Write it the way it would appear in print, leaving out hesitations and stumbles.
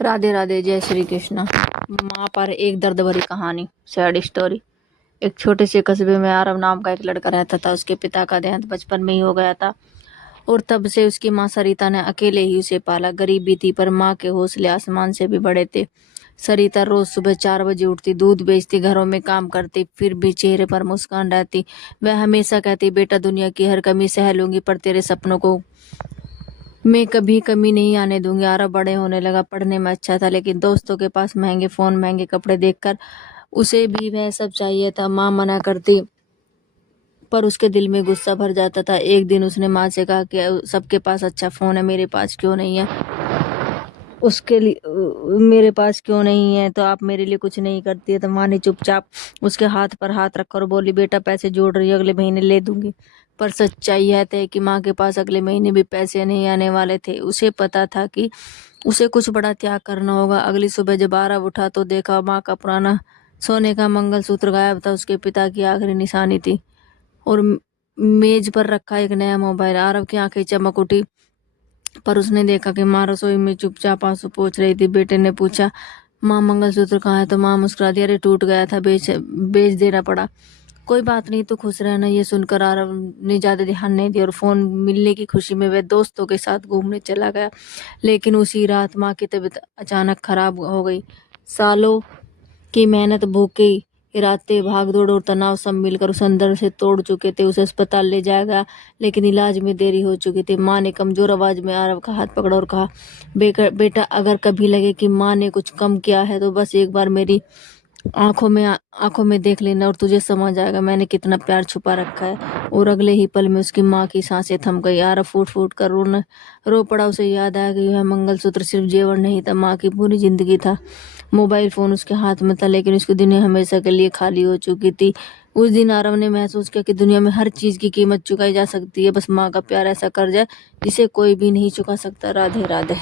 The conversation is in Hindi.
राधे राधे, जय श्री कृष्णा। माँ पर एक दर्द भरी कहानी, सैड स्टोरी। एक छोटे से कस्बे में आरव नाम का एक लड़का रहता था। उसके पिता का देहांत बचपन में ही हो गया था और तब से उसकी माँ सरिता ने अकेले ही उसे पाला। गरीबी थी पर माँ के हौसले आसमान से भी बड़े थे। सरिता रोज सुबह 4 बजे उठती, दूध बेचती, घरों में काम करती, फिर भी चेहरे पर मुस्कान रहती। वह हमेशा कहती, बेटा दुनिया की हर कमी सह लूंगी पर तेरे सपनों को मैं कभी कमी नहीं आने दूंगी। आरव बड़े होने लगा, पढ़ने में अच्छा था लेकिन दोस्तों के पास महंगे फोन महंगे कपड़े देखकर उसे भी वह सब चाहिए था। माँ मना करती पर उसके दिल में गुस्सा भर जाता था। एक दिन उसने माँ से कहा कि सबके पास अच्छा फोन है, मेरे पास क्यों नहीं है? उसके लिए मेरे पास क्यों नहीं है तो आप मेरे लिए कुछ नहीं करती है? तो माँ ने चुपचाप उसके हाथ पर हाथ रखकर बोली, बेटा पैसे जोड़ रही है, अगले महीने ले दूंगी। पर सच्चाई यह है कि माँ के पास अगले महीने भी पैसे नहीं आने वाले थे। उसे पता था कि उसे कुछ बड़ा त्याग करना होगा। अगली सुबह जब आरव उठा तो देखा माँ का पुराना सोने का मंगलसूत्र गायब था। उसके पिता की आखिरी निशानी थी और मेज पर रखा एक नया मोबाइल। आरव की आंखें चमक उठी पर उसने देखा कि माँ रसोई में चुपचाप आंसू पोंछ रही थी। बेटे ने पूछा, माँ मंगलसूत्र कहाँ है? तो माँ मुस्कुरा दी, अरे टूट गया था, बेच बेच देना पड़ा। कोई बात नहीं, तो खुश रहना। ये सुनकर आरव ने ज्यादा ध्यान नहीं दिया और फोन मिलने की खुशी में वह दोस्तों के साथ घूमने चला गया। लेकिन उसी रात माँ की तबीयत अचानक खराब हो गई। सालों की मेहनत, भूखे इरादे, भाग दौड़ और तनाव सब मिलकर उस अंदर से तोड़ चुके थे। उसे अस्पताल ले जाया गया लेकिन इलाज में देरी हो चुकी थी। माँ ने कमजोर आवाज में आरव का हाथ पकड़ा और कहा, बेटा अगर कभी लगे कि माँ ने कुछ कम किया है तो बस एक बार मेरी आंखों में देख लेना और तुझे समझ आएगा मैंने कितना प्यार छुपा रखा है। और अगले ही पल में उसकी माँ की सांसें थम गई। आरव फूट फूट कर रो पड़ा। उसे याद आया कि यह मंगलसूत्र सिर्फ जेवर नहीं था, माँ की पूरी जिंदगी था। मोबाइल फोन उसके हाथ में था लेकिन उसकी दुनिया हमेशा के लिए खाली हो चुकी थी। उस दिन आरव ने महसूस किया कि दुनिया में हर चीज की कीमत चुकाई जा सकती है, बस माँ का प्यार ऐसा कर्ज है जिसे कोई भी नहीं चुका सकता। राधे राधे।